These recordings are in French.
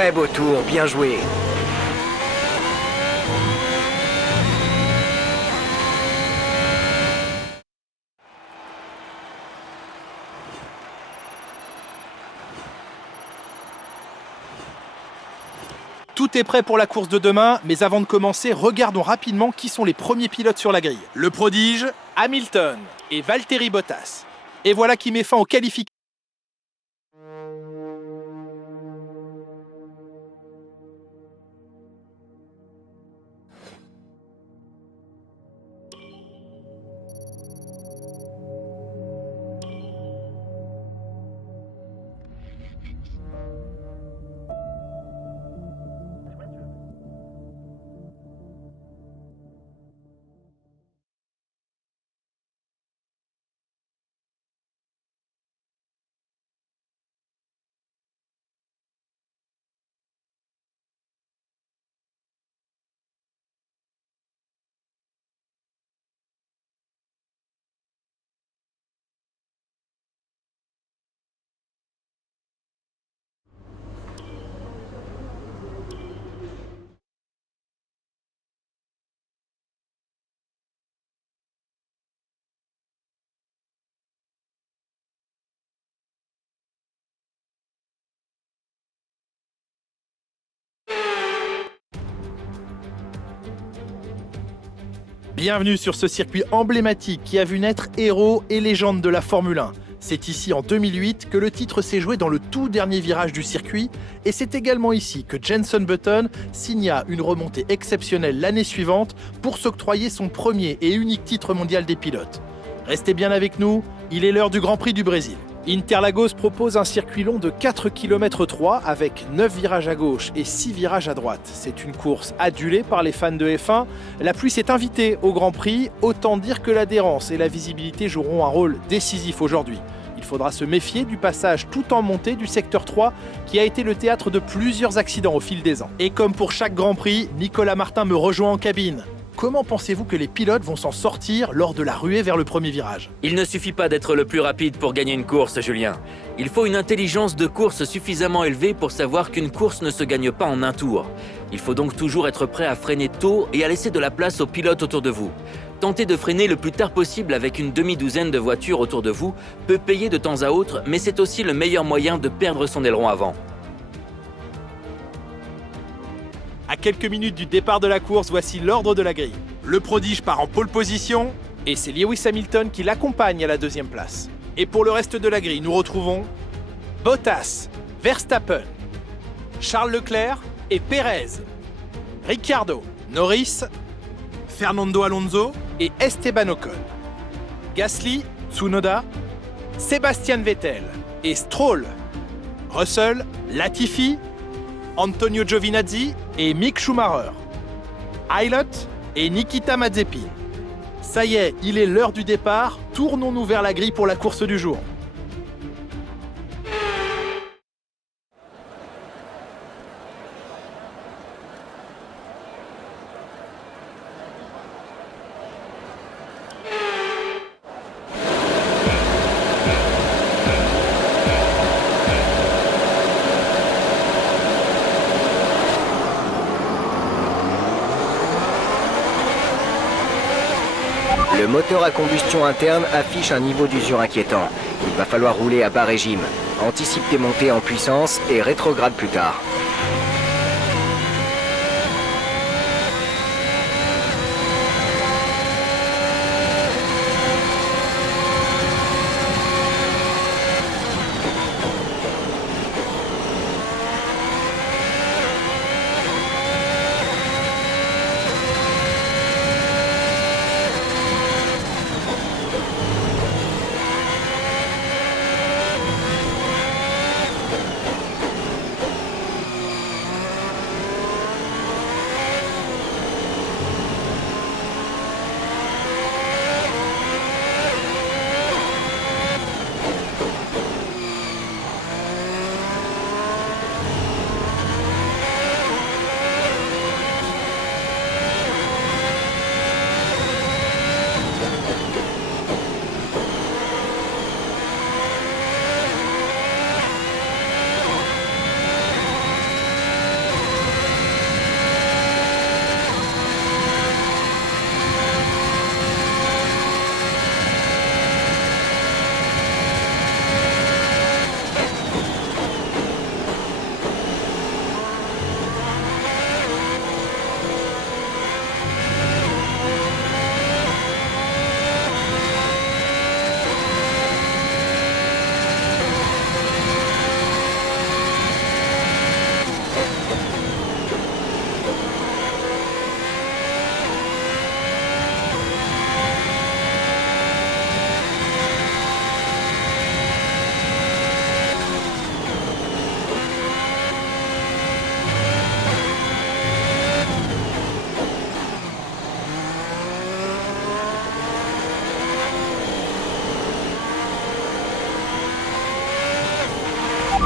Très beau tour, bien joué. Tout est prêt pour la course de demain, mais avant de commencer, regardons rapidement qui sont les premiers pilotes sur la grille. Le prodige, Hamilton et Valtteri Bottas. Et voilà qui met fin aux qualifications. Bienvenue sur ce circuit emblématique qui a vu naître héros et légendes de la Formule 1. C'est ici en 2008 que le titre s'est joué dans le tout dernier virage du circuit et c'est également ici que Jenson Button signa une remontée exceptionnelle l'année suivante pour s'octroyer son premier et unique titre mondial des pilotes. Restez bien avec nous, il est l'heure du Grand Prix du Brésil. Interlagos propose un circuit long de 4,3 km avec 9 virages à gauche et 6 virages à droite. C'est une course adulée par les fans de F1. La pluie s'est invitée au Grand Prix, autant dire que l'adhérence et la visibilité joueront un rôle décisif aujourd'hui. Il faudra se méfier du passage tout en montée du secteur 3 qui a été le théâtre de plusieurs accidents au fil des ans. Et comme pour chaque Grand Prix, Nicolas Martin me rejoint en cabine. Comment pensez-vous que les pilotes vont s'en sortir lors de la ruée vers le premier virage? Il ne suffit pas d'être le plus rapide pour gagner une course, Julien. Il faut une intelligence de course suffisamment élevée pour savoir qu'une course ne se gagne pas en un tour. Il faut donc toujours être prêt à freiner tôt et à laisser de la place aux pilotes autour de vous. Tenter de freiner le plus tard possible avec une demi-douzaine de voitures autour de vous peut payer de temps à autre, mais c'est aussi le meilleur moyen de perdre son aileron avant. À quelques minutes du départ de la course, voici l'ordre de la grille. Le prodige part en pole position et c'est Lewis Hamilton qui l'accompagne à la deuxième place. Et pour le reste de la grille, nous retrouvons Bottas, Verstappen, Charles Leclerc et Pérez, Ricciardo, Norris, Fernando Alonso et Esteban Ocon, Gasly, Tsunoda, Sebastian Vettel et Stroll, Russell, Latifi, Antonio Giovinazzi et Mick Schumacher, Aylot et Nikita Mazepin. Ça y est, il est l'heure du départ, tournons-nous vers la grille pour la course du jour. Le moteur à combustion interne affiche un niveau d'usure inquiétant. Il va falloir rouler à bas régime. Anticipe tes montées en puissance et rétrograde plus tard.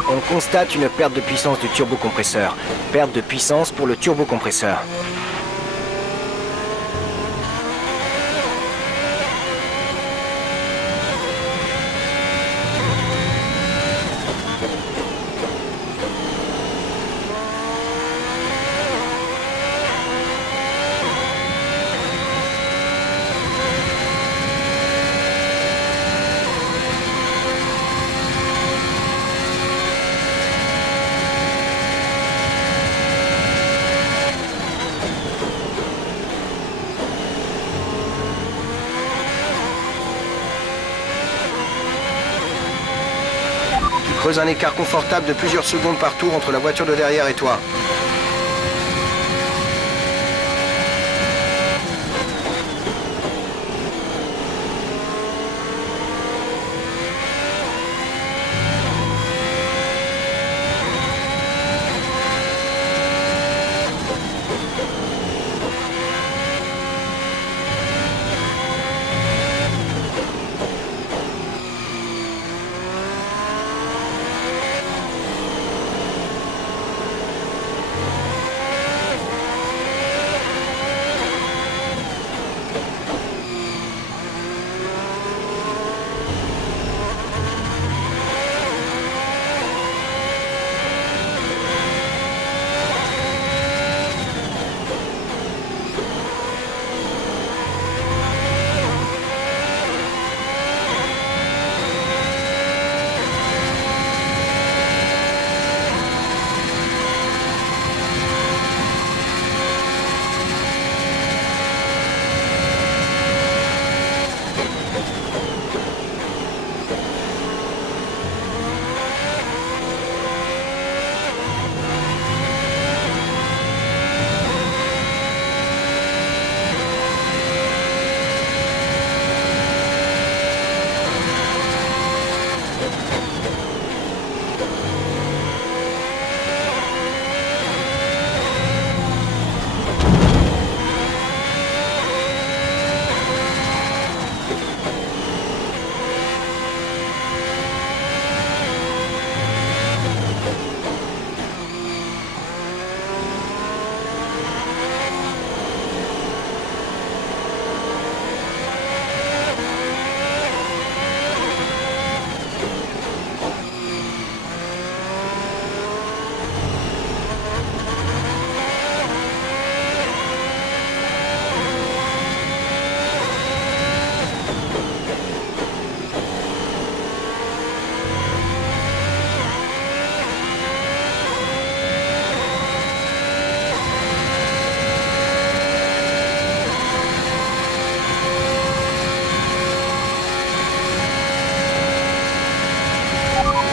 On constate une perte de puissance du turbocompresseur. Perte de puissance pour le turbocompresseur. Creuse un écart confortable de plusieurs secondes par tour entre la voiture de derrière et toi.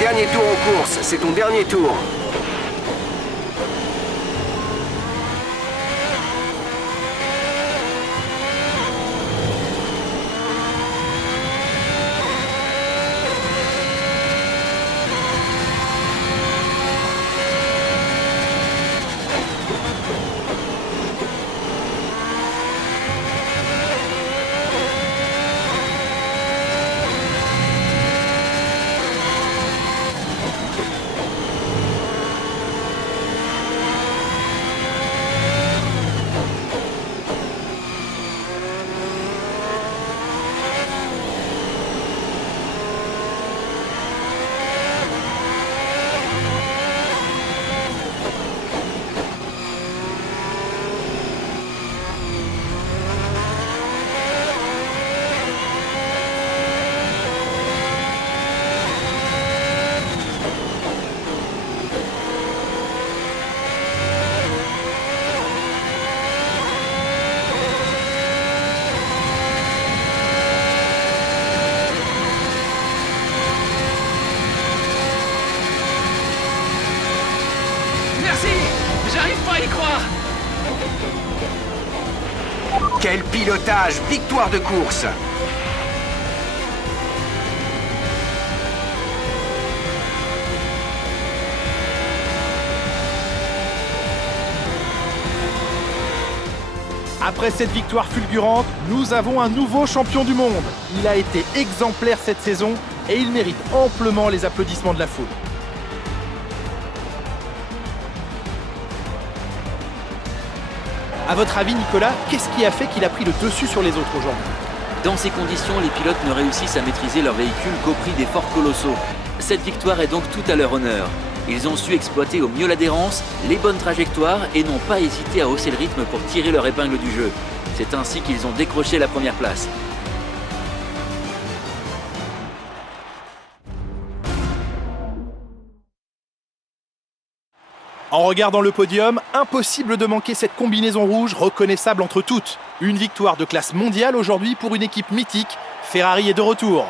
Dernier tour en course, c'est ton dernier tour. J'arrive pas à y croire. Quel pilotage! Victoire de course! Après cette victoire fulgurante, nous avons un nouveau champion du monde. Il a été exemplaire cette saison et il mérite amplement les applaudissements de la foule. À votre avis, Nicolas, qu'est-ce qui a fait qu'il a pris le dessus sur les autres aujourd'hui? Dans ces conditions, les pilotes ne réussissent à maîtriser leur véhicule qu'au prix d'efforts colossaux. Cette victoire est donc tout à leur honneur. Ils ont su exploiter au mieux l'adhérence, les bonnes trajectoires et n'ont pas hésité à hausser le rythme pour tirer leur épingle du jeu. C'est ainsi qu'ils ont décroché la première place. En regardant le podium, impossible de manquer cette combinaison rouge reconnaissable entre toutes. Une victoire de classe mondiale aujourd'hui pour une équipe mythique. Ferrari est de retour.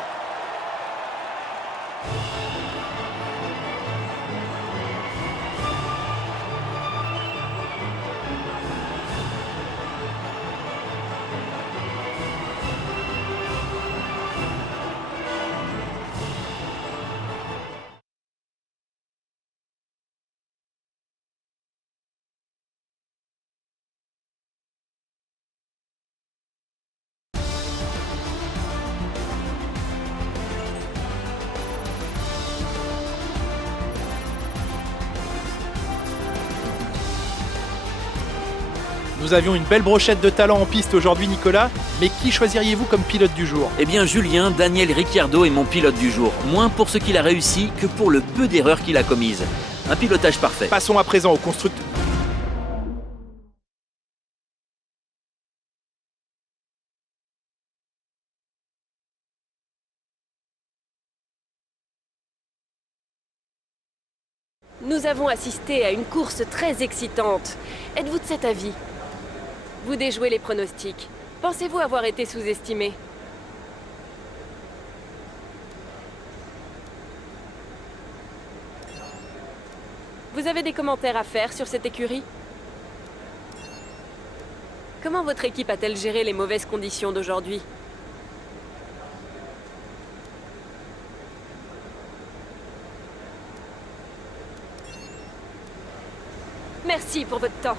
Nous avions une belle brochette de talent en piste aujourd'hui, Nicolas, mais qui choisiriez-vous comme pilote du jour? Eh bien Julien, Daniel Ricciardo est mon pilote du jour. Moins pour ce qu'il a réussi que pour le peu d'erreurs qu'il a commises. Un pilotage parfait. Passons à présent au constructeur. Nous avons assisté à une course très excitante. Êtes-vous de cet avis? Vous déjouez les pronostics. Pensez-vous avoir été sous-estimé? Vous avez des commentaires à faire sur cette écurie? Comment votre équipe a-t-elle géré les mauvaises conditions d'aujourd'hui? Merci pour votre temps.